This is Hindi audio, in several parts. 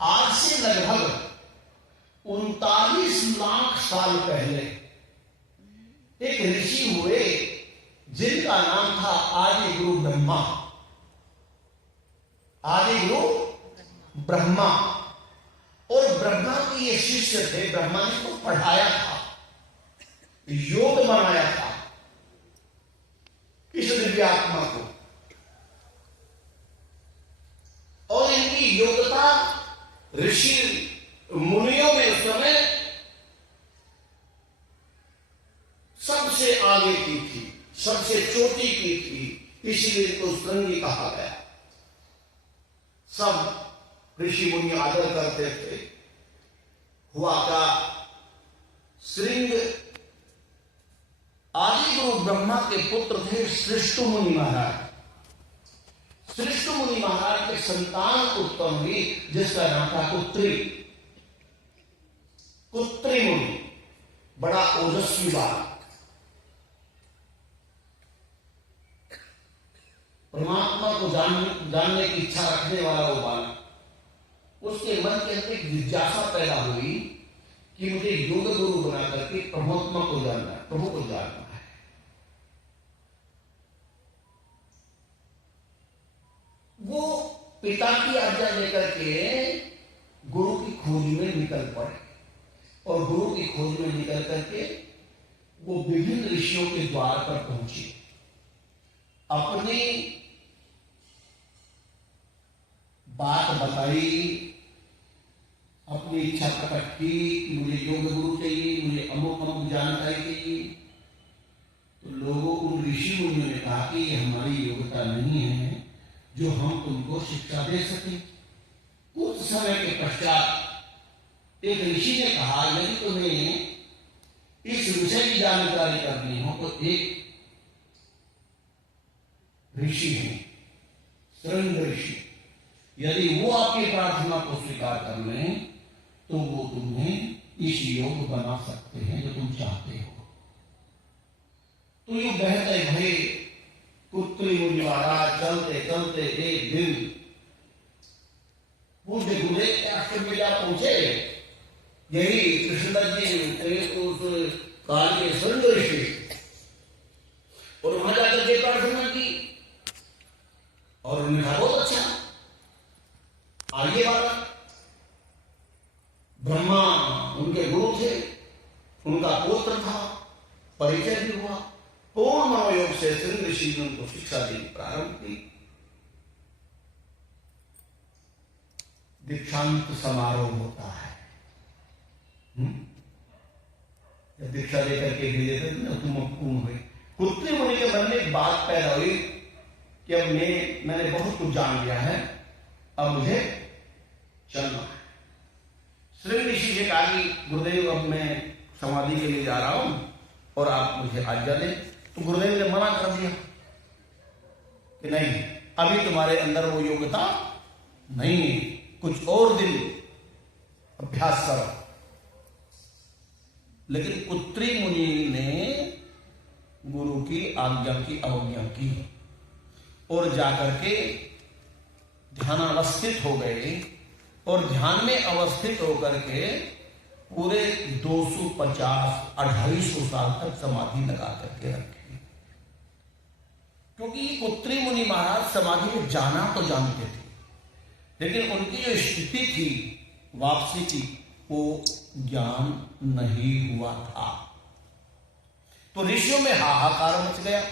आज से लगभग 39 लाख साल पहले एक ऋषि हुए जिनका नाम था आदि गुरु ब्रह्मा। आदि गुरु ब्रह्मा, और ब्रह्मा के ये शिष्य थे। ब्रह्मा ने को पढ़ाया था, योग बनाया था इस दिव्य आत्मा को, और इनकी योग्यता ऋषि मुनियों में उस समय सबसे आगे की थी, सबसे चोटी की थी, इसलिए तो श्रृंगी कहा गया। सब ऋषि मुनि आदर करते थे। हुआ का श्रृंग आदि गुरु ब्रह्मा के पुत्र थे श्रेष्ठ मुनि महाराज। श्रेष्ठ मुनि महाराज के संतान उत्पन्न हुई जिसका नाम था कुत्री। कुत्री मुनि बड़ा ओजस्वी बालक, परमात्मा को जानने की इच्छा रखने वाला वो बालक। उसके मन के अंदर एक जिज्ञासा पैदा हुई कि मुझे योग गुरु बना करके परमात्मा को जानना है, प्रभु को जानना है। वो पिता की आज्ञा लेकर के गुरु की खोज में निकल पड़े, और गुरु की खोज में निकल करके वो विभिन्न ऋषियों के द्वार पर पहुंचे। अपनी बात बताई, अपनी इच्छा प्रकट की कि मुझे योग गुरु चाहिए, मुझे अमुक अमुक जानकारी चाहिए। तो लोगों उन ऋषि मुनियों ने कहा कि ये हमारी योग्यता नहीं है जो हम तुमको शिक्षा दे सके। कुछ समय के पश्चात एक ऋषि ने कहा, यदि तुम्हें इस विषय की जानकारी करनी हो तो एक ऋषि है, श्रृंग ऋषि, यदि वो आपकी प्रार्थना को स्वीकार कर लें तो वो तुम्हें इस योग बना सकते हैं जो तुम चाहते हो। तो ये बहते भरे पुत्री मुनि महाराज चलते चलते एक दिन पूज्य गुरुदेव के आश्रम में जा पहुंचे। यही कृष्णदत्त जी उस काल के श्रृंग ऋषि, और वहां जाकर के प्रार्थना की, और उन्होंने कहा बहुत अच्छा, आइए बात। ब्रह्मा उनके गुरु थे, उनका पुत्र था, परिचय भी हुआ। पूर्ण मनोयोग से श्रृंग ऋषि ने उनको शिक्षा देनी प्रारंभ की। दीक्षांत समारोह होता है, जब दीक्षा लेकर के भेजे थे ना, तुम पूर्ण हुए। कुत्री मुनि के मन में एक बात पैदा हुई कि अब मैंने बहुत कुछ जान लिया है, अब मुझे चलना है। श्रृंग ऋषि ने कहा कि गुरुदेव अब मैं समाधि के लिए जा रहा हूं और आप मुझे आज्ञा दें। तो गुरुदेव ने मना कर दिया कि नहीं, अभी तुम्हारे अंदर वो योग्यता नहीं है, कुछ और दिन अभ्यास करो। लेकिन कुत्री मुनि ने गुरु की आज्ञा की अवज्ञा की और जाकर के ध्यानावस्थित हो गए, और ध्यान में अवस्थित होकर के पूरे 250-250 साल तक समाधि लगा करके रखे। क्योंकि कुत्री मुनि महाराज समाधि में जाना तो जानते थे, लेकिन उनकी जो स्थिति थी वापसी की, वो ज्ञान नहीं हुआ था। तो ऋषियों में हाहाकार मच गया।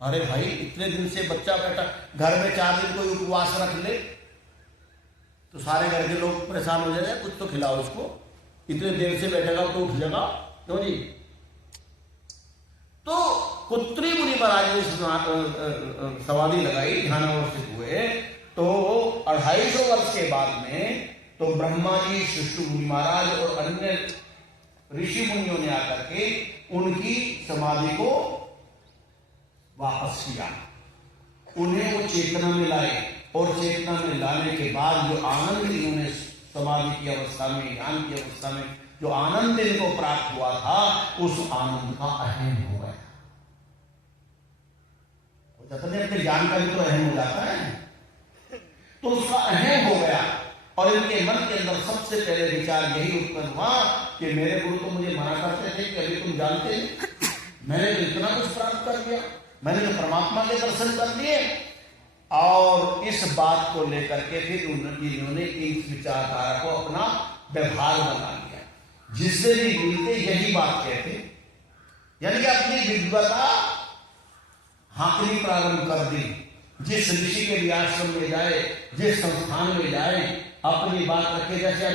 अरे भाई, इतने दिन से बच्चा बैठा घर में, 4 दिन कोई उपवास रख ले तो सारे घर के लोग परेशान हो जाएंगे, कुछ तो खिलाओ इसको, इतने देर से बैठेगा तो उठ जाएगा, क्यों जी। तो कुत्री मुनि महाराज ने समाधि लगाई, ध्यानावस्थित हुए। तो 250 वर्ष के बाद में तो ब्रह्मा जी, श्रेष्ठ मुनि महाराज और अन्य ऋषि मुनियों ने आकर के उनकी समाधि को वापस किया, उन्हें वो चेतना में लाए, और चेतना में लाने के बाद जो आनंद इन्होंने समाधि की अवस्था में, ध्यान की अवस्था में जो आनंद इनको प्राप्त हुआ था, उस आनंद का अहम हो गया। जब अपने ज्ञान का भी तो अहम हो जाता है, तो उसका अहम हो गया। और इनके मन के अंदर सबसे पहले विचार यही उत्पन्न हुआ कि मेरे गुरु तो मुझे मना करते थे कि अभी तुम जानते हैं मैंने तो इतना कुछ प्राप्त कर लिया, मैंने तो परमात्मा के दर्शन कर लिए। और इस बात को लेकर के फिर उन्होंने इस विचारधारा को अपना व्यवहार बना लिया, जिससे भी मिलते यही बात कहते, यानी कि अपनी विद्वता हाँकनी प्रारंभ कर दी। जिस ऋषि के भी आश्रम में जाए, जिस संस्थान में जाए, अपनी बात रखे। जैसे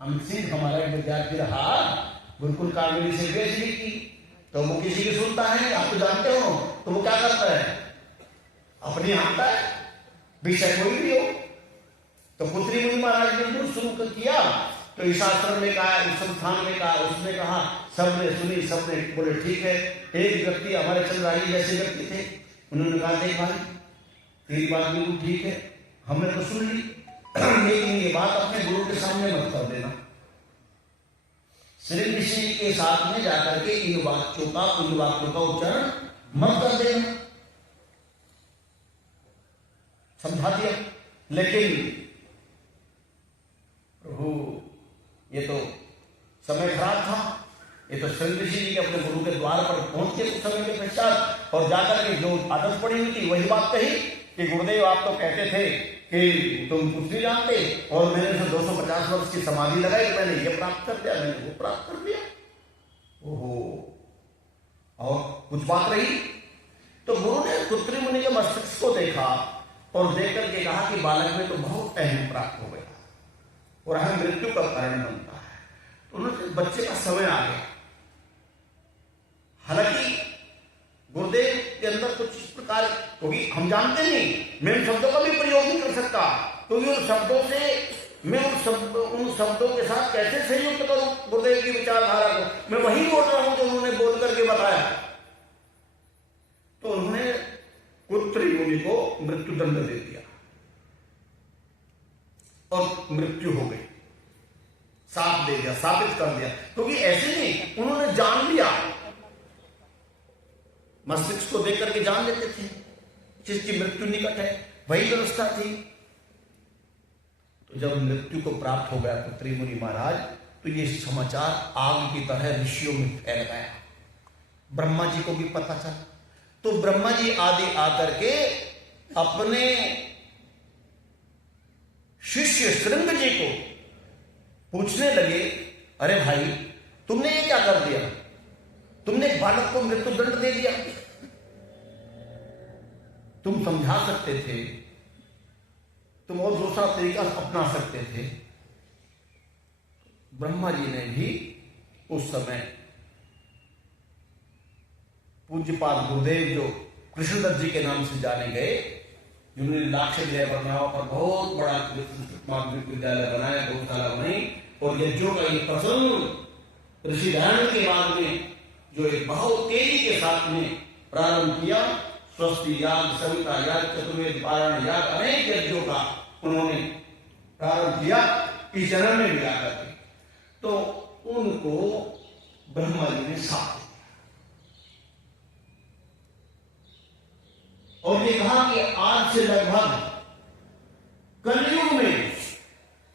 अमित सिंह हमारा एक विद्यार्थी रहा, गुरुकुल कामिनी से PhD की, तो वो किसी की सुनता है, आप तो जानते हो, तो वो क्या करता है, अपनी हाँकता है, विषय कोई भी हो। तो पुत्री मुनि महाराज ने शुरू किया, तो इस आश्रम में कहा, इस संस्थान में कहा, उसने कहा, सबने सुनी, सबने बोले ठीक है। एक व्यक्ति हमारे चंद्राजी जैसे व्यक्ति थे, उन्होंने कहा देख भाई तेरी बात बिल्कुल ठीक है, हमने तो सुन ली, लेकिन ये बात अपने गुरु के सामने मत कर देना। श्री ऋषि के साथ में जाकर के इन वाक्यों का उच्चारण मत कर देना, समझा दिया। लेकिन प्रभु ये तो समय खराब था, ये तो श्री ऋषि जी के अपने गुरु के द्वार पर पहुंच के कुछ समय के पश्चात और जाकर के जो आदत पड़ी हुई थी वही बात कही कि गुरुदेव आप तो कहते थे कि तुम कुछ नहीं जानते, और मैंने तो 250 वर्ष की समाधि लगाई, मैंने ये प्राप्त कर दिया, मैंने वो प्राप्त कर दिया। ओहो, और कुछ बात रही। तो गुरु ने पुत्री मुनि के मस्तिष्क को देखा और देख करके कहा कि बालक में तो बहुत अहम प्राप्त हो गया और अहम मृत्यु का कारण बनता है। तो उन्होंने बच्चे का समय आ गया। हालांकि गुरुदेव के अंदर कुछ इस प्रकार, क्योंकि हम जानते नहीं, मैं उन शब्दों का भी प्रयोग नहीं कर सकता, क्योंकि उन शब्दों से मैं उन शब्दों के साथ कैसे संयुक्त करूं गुरुदेव की विचारधारा को। मैं वही बोल रहा हूं जो उन्होंने बोल करके बताया। तो उन्होंने पुत्री मुनि को मृत्यु दंड दे दिया और मृत्यु हो गई, साफ दे दिया, साबित कर दिया। क्योंकि ऐसे नहीं, उन्होंने जान लिया, मस्तिष्क को देख करके जान लेते थे जिसकी मृत्यु निकट है, वही व्यवस्था थी। तो जब मृत्यु को प्राप्त हो गया पुत्री मुनि महाराज, तो ये समाचार आग की तरह ऋषियों में फैल गया। ब्रह्मा जी को भी पता चला, तो ब्रह्मा जी आदि आकर के अपने शिष्य श्रृंग जी को पूछने लगे, अरे भाई तुमने ये क्या कर दिया, तुमने बालक को मृत्यु दंड दे दिया, तुम समझा सकते थे, तुम और दूसरा तरीका अपना सकते थे। ब्रह्मा जी ने भी उस समय पूज्यपाद गुरुदेव जो कृष्णदत्त जी के नाम से जाने गए, जिन्होंने लाक्ष बनाओ पर बहुत बड़ा विद्यालय बनाया, गौशाला बनाई, और यज्ञों का ये प्रसंग ऋषि धारण के बाद में जो एक बहुत तेजी के साथ में प्रारंभ किया, स्वस्ति याग, सविता याग, चतुर्वेद पारायण याग, अनेक यज्ञों का उन्होंने प्रारंभ किया इस जन्म में भी आकर के। तो उनको ब्रह्मा जी ने साथ और ये कहा कि आज से लगभग कलयुग में,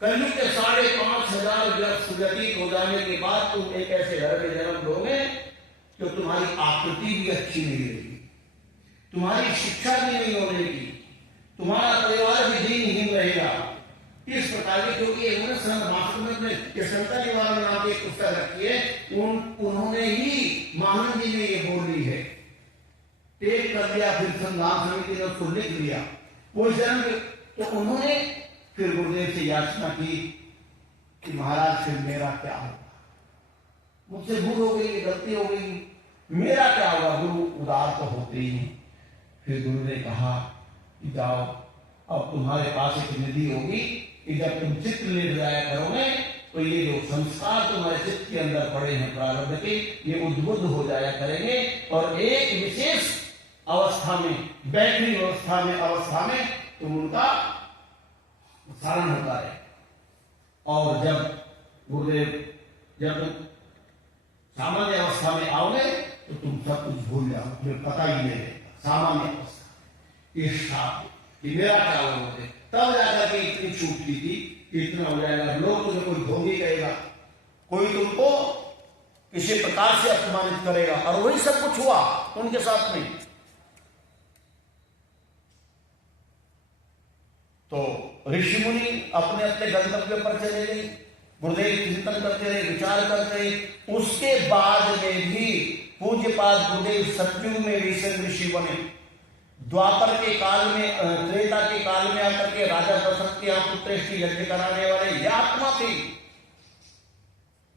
कलयुग के 5,500 वर्ष व्यतीत हो जाने के बाद तुम एक ऐसे घर में जन्म लोगे जो तुम्हारी आकृति भी अच्छी नहीं रहेगी, तुम्हारी शिक्षा भी नहीं होगी, तुम्हारा परिवार भी दीनहीन रहेगा। इस प्रकार की, क्योंकि संता निवारण नाम की एक पुस्तक रखी है, उन्होंने ही महान जी ने ये बोल ली है, टेक कर लिया, फिर संविधान समिति ने उसको लिख लिया वो जन्म। तो उन्होंने फिर गुरुदेव से याचना की कि महाराज फिर मेरा क्या होगा, मुझसे भूल हो गई, गलती हो गई, मेरा क्या होगा। गुरु उदार तो होते ही हैं। फिर गुरु ने कहा कि जाओ, अब तुम्हारे पास एक निधि होगी कि जब तुम चित्र ले जाया करोगे तो ये जो संस्कार तुम्हारे चित्त के अंदर पड़े हैं प्रारब्ध के, ये उद्बुद्ध हो जाया करेंगे और एक विशेष अवस्था में, बैठनी अवस्था में तुम उनका धारण होता है। और जब गुरुदेव जब सामान्य अवस्था में आओगे तो तुम सब कुछ भूल जाओ, तुम्हें पता ही नहीं रहेगा। सामान्य अवस्था, ये मेरा क्या होगा, तब जाकर के इतनी छूट की थी कि इतना हो जाएगा। लोग तुझे कोई ढोंगी कहेगा, कोई तुमको किसी प्रकार से अपमानित करेगा, और वही सब कुछ हुआ उनके साथ में। तो ऋषि मुनि अपने अपने गंतव्य पर चले गए, गुरुदेव चिंतन करते रहे, विचार करते रहे। उसके बाद में भी पूज्यपाद गुरुदेव सतयुग में भी ऋषि बने। द्वापर के काल में, त्रेता के काल में आकर के राजा दशरथ के यहाँ पुत्रेष्टि यज्ञ कराने वाले ये आत्मा थी।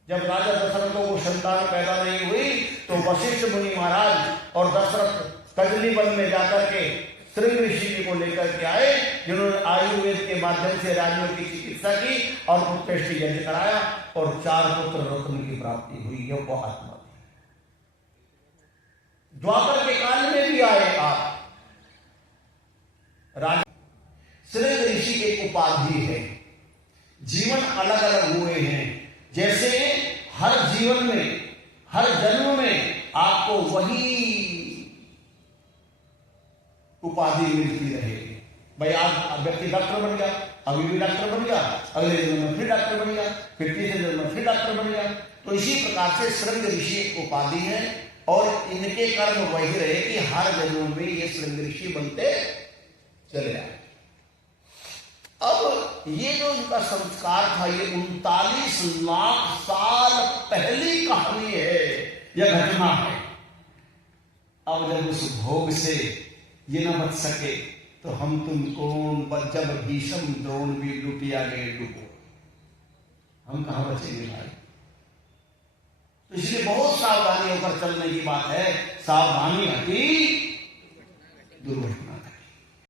जब राजा दशरथ को वो संतान पैदा नहीं हुई तो वशिष्ठ मुनि महाराज और दशरथ कजली वन में जाकर के श्रृंग ऋषि जी को लेकर के आए, जिन्होंने आयुर्वेद के माध्यम से राज्यों की चिकित्सा की और पुत्रेष्टि यज्ञ कराया, और 4 पुत्र रत्न की प्राप्ति हुई। यह वो आत्मा थी। द्वापर के काल में भी आए आप। राजा श्रृंग ऋषि एक उपाधि है। जीवन अलग अलग हुए हैं। जैसे हर जीवन में, हर जन्म में आपको वही उपाधि मिलती रहेगी। भाई आज व्यक्ति डॉक्टर बन गया, अभी भी डॉक्टर बन गया, अगले जन्म में फिर डॉक्टर बन गया, फिर तीसरे जन्म में फिर डॉक्टर बन गया। तो इसी प्रकार से श्रृंग ऋषि एक उपाधि है, और इनके कर्म वही रहे कि हर जन्म में ये श्रृंग ऋषि बनते चले आए। अब ये जो इनका संस्कार था, ये 39 लाख साल पहली कहानी है, यह घटना है। अब जब उस भोग से ये न बच सके तो हम तुम कौन, जब भीषम द्रोण भी लुटिया गए डूबो, हम कहां बचेंगे भाई। तो इसलिए बहुत सावधानी होकर चलने की बात है। सावधानी हटी दुर्घटना घटी।